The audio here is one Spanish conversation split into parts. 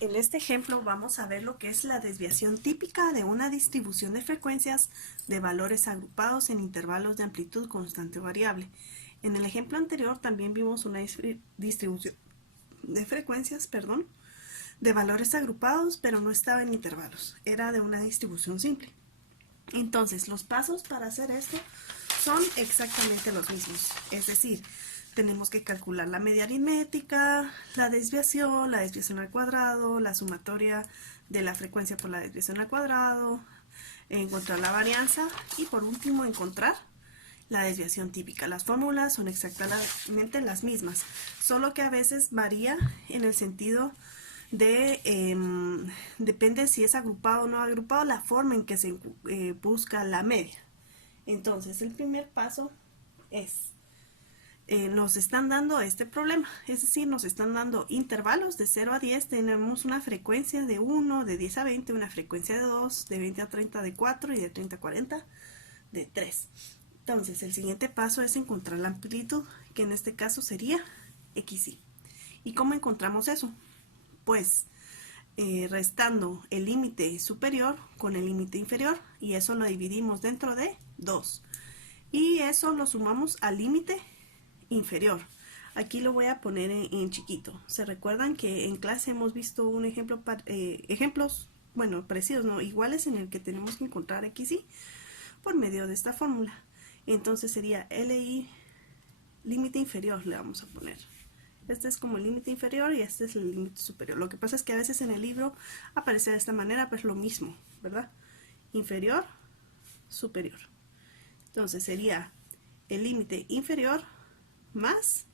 En este ejemplo vamos a ver lo que es la desviación típica de una distribución de frecuencias de valores agrupados en intervalos de amplitud constante o variable. En el ejemplo anterior también vimos una distribución de frecuencias, de valores agrupados, pero no estaba en intervalos, era de una distribución simple. Entonces, los pasos para hacer esto son exactamente los mismos, es decir, tenemos que calcular la media aritmética, la desviación al cuadrado, la sumatoria de la frecuencia por la desviación al cuadrado, encontrar la varianza y por último encontrar la desviación típica. Las fórmulas son exactamente las mismas, solo que a veces varía en el sentido de, depende si es agrupado o no agrupado, la forma en que se busca la media. Entonces, el primer paso es nos están dando este problema, es decir, nos están dando intervalos de 0 a 10, tenemos una frecuencia de 1, de 10 a 20, una frecuencia de 2, de 20 a 30 de 4 y de 30 a 40 de 3. Entonces, el siguiente paso es encontrar la amplitud, que en este caso sería xy. ¿Y cómo encontramos eso? Pues restando el límite superior con el límite inferior, y eso lo dividimos dentro de 2. Y eso lo sumamos al límite inferior. Aquí lo voy a poner en chiquito. ¿Se recuerdan que en clase hemos visto un ejemplo, ejemplos, bueno, parecidos, no iguales, en el que tenemos que encontrar xy por medio de esta fórmula? Entonces sería li límite inferior, le vamos a poner. Este es como el límite inferior y este es el límite superior. Lo que pasa es que a veces en el libro aparece de esta manera, pero es lo mismo, ¿verdad? Inferior, superior. Entonces sería el límite inferior más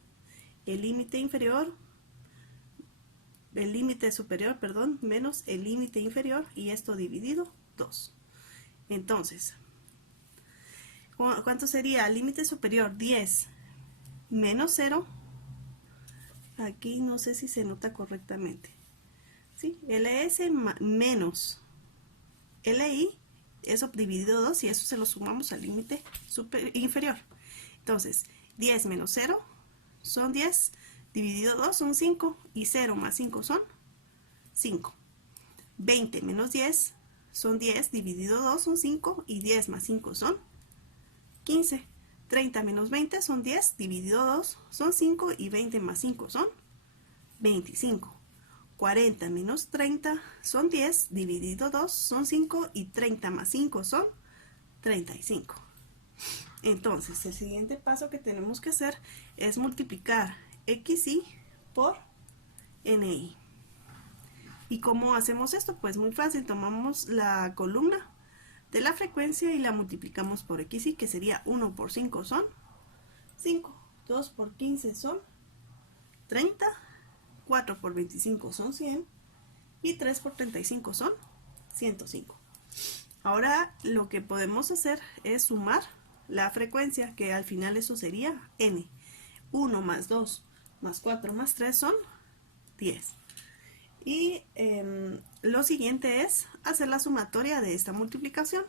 el límite inferior, el límite superior, perdón, menos el límite inferior, y esto dividido 2. Entonces, ¿cuánto sería? El límite superior 10 menos 0. Aquí no sé si se nota correctamente. ¿Sí? LS menos LI, eso dividido 2, y eso se lo sumamos al límite inferior. Entonces, 10 menos 0 son 10, dividido 2 son 5, y 0 más 5 son 5. 20 menos 10 son 10, dividido 2 son 5, y 10 más 5 son 15. 30 menos 20 son 10, dividido 2 son 5, y 20 más 5 son 25. 40 menos 30 son 10, dividido 2 son 5, y 30 más 5 son 35. Entonces, el siguiente paso que tenemos que hacer es multiplicar xy por ni. ¿Y cómo hacemos esto? Pues muy fácil, tomamos la columna de la frecuencia y la multiplicamos por xy, que sería 1 por 5 son 5, 2 por 15 son 30, 4 por 25 son 100, y 3 por 35 son 105. Ahora lo que podemos hacer es sumar la frecuencia, que al final eso sería n. 1 más 2 más 4 más 3 son 10. Y lo siguiente es hacer la sumatoria de esta multiplicación,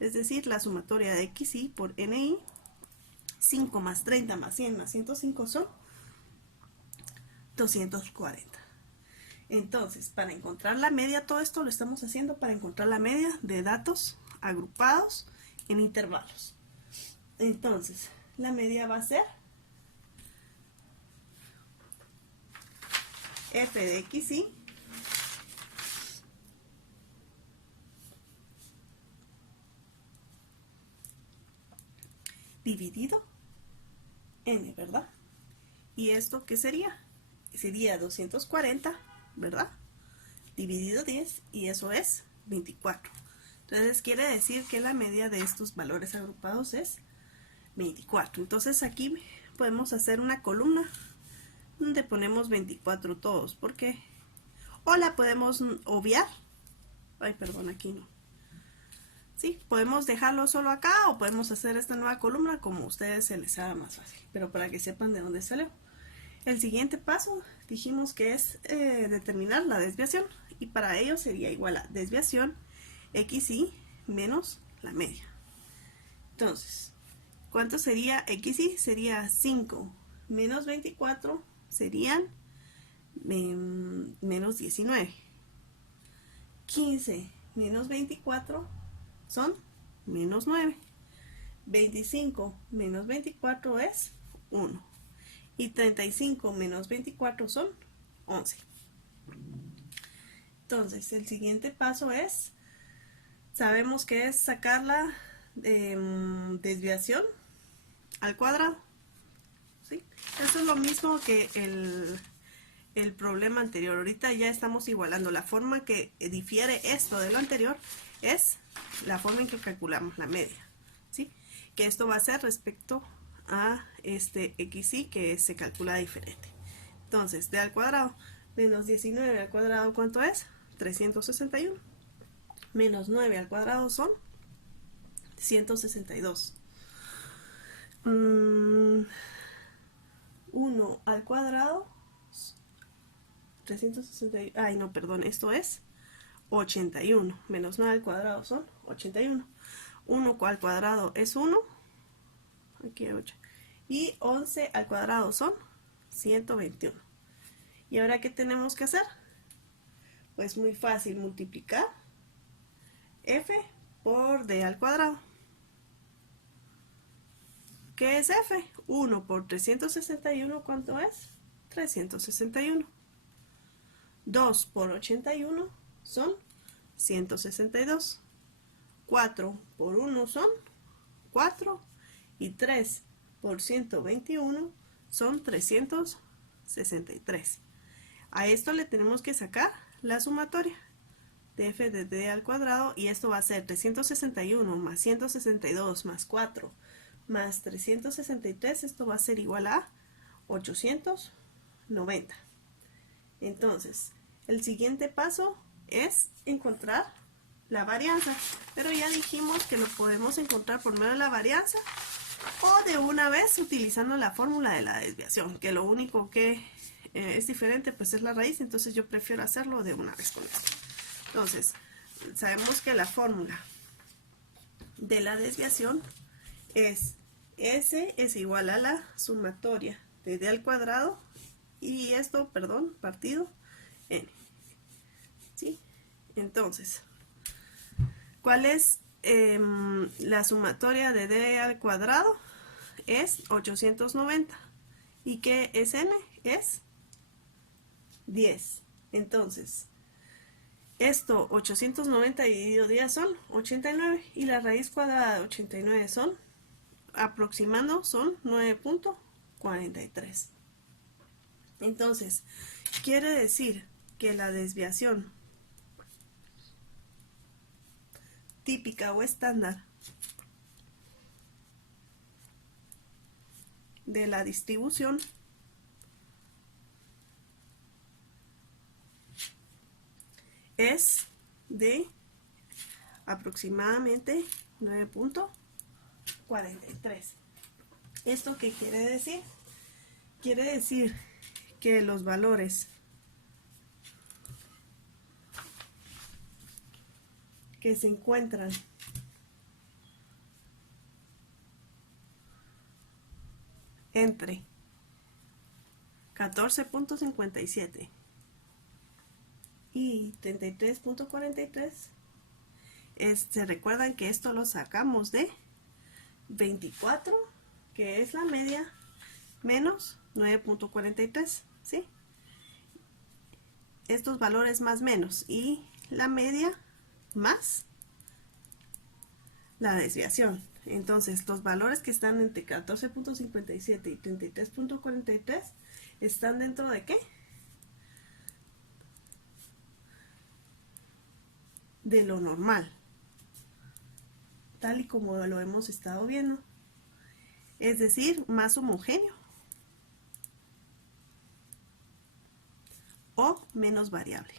es decir, la sumatoria de xy por ni. 5 más 30 más 100 más 105 son 240. Entonces, para encontrar la media, todo esto lo estamos haciendo para encontrar la media de datos agrupados en intervalos. Entonces, la media va a ser f de xy dividido n, ¿verdad? ¿Y esto qué sería? Sería 240, ¿verdad? Dividido 10, y eso es 24. Entonces quiere decir que la media de estos valores agrupados es 24. Entonces aquí podemos hacer una columna donde ponemos 24 todos, porque o la podemos obviar. Ay, perdón, aquí no. Sí, podemos dejarlo solo acá, o podemos hacer esta nueva columna como a ustedes se les haga más fácil, pero para que sepan de dónde salió. El siguiente paso dijimos que es determinar la desviación, y para ello sería igual a desviación xy menos la media. Entonces, ¿cuánto sería xy? Sería 5 menos 24, serían menos 19. 15 menos 24 son menos 9. 25 menos 24 es 1. Y 35 menos 24 son 11. Entonces, el siguiente paso es, sabemos que es sacar la desviación al cuadrado. ¿Sí? Eso es lo mismo que el problema anterior. Ahorita ya estamos igualando. La forma que difiere esto de lo anterior es la forma en que calculamos la media. ¿Sí? Que esto va a ser respecto a este xy que se calcula diferente. Entonces, d al cuadrado menos 19 al cuadrado, ¿cuánto es? 361. Menos 9 al cuadrado son 162. 1 al cuadrado 361. Ay, no, perdón, esto es 81. Menos 9 al cuadrado son 81. 1 al cuadrado es 1. Aquí 8. Y 11 al cuadrado son 121. ¿Y ahora qué tenemos que hacer? Pues muy fácil, multiplicar f por d al cuadrado. ¿Qué es f? 1 por 361, ¿cuánto es? 361. 2 por 81 son 162. 4 por 1 son 4. Y 3 por 121 son 363. A esto le tenemos que sacar la sumatoria de f de d al cuadrado, y esto va a ser 361 más 162 más 4 más 363, esto va a ser igual a 890. Entonces, el siguiente paso es encontrar la varianza, pero ya dijimos que lo podemos encontrar por medio de la varianza o de una vez utilizando la fórmula de la desviación, que lo único que es diferente pues es la raíz, entonces yo prefiero hacerlo de una vez con esto. Entonces, sabemos que la fórmula de la desviación es S es igual a la sumatoria de d al cuadrado y esto, perdón, partido n. ¿Sí? Entonces, ¿cuál es la sumatoria de d al cuadrado? Es 890. ¿Y qué es n? Es 10. Entonces, esto 890 dividido 10 son 89 y la raíz cuadrada de 89 son, aproximando, son 9.43. Entonces, quiere decir que la desviación típica o estándar de la distribución es de aproximadamente 9.43. ¿Esto qué quiere decir? Quiere decir que los valores que se encuentran entre 14.57 y 33.43, se recuerdan que esto lo sacamos de 24, que es la media, menos 9.43, ¿sí? Estos valores más menos y la media más la desviación. Entonces, los valores que están entre 14.57 y 33.43 están dentro de ¿qué? De lo normal, tal y como lo hemos estado viendo, es decir, más homogéneo o menos variable.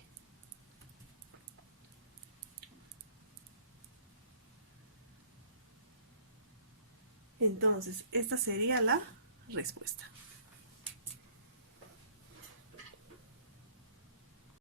Entonces, esta sería la respuesta.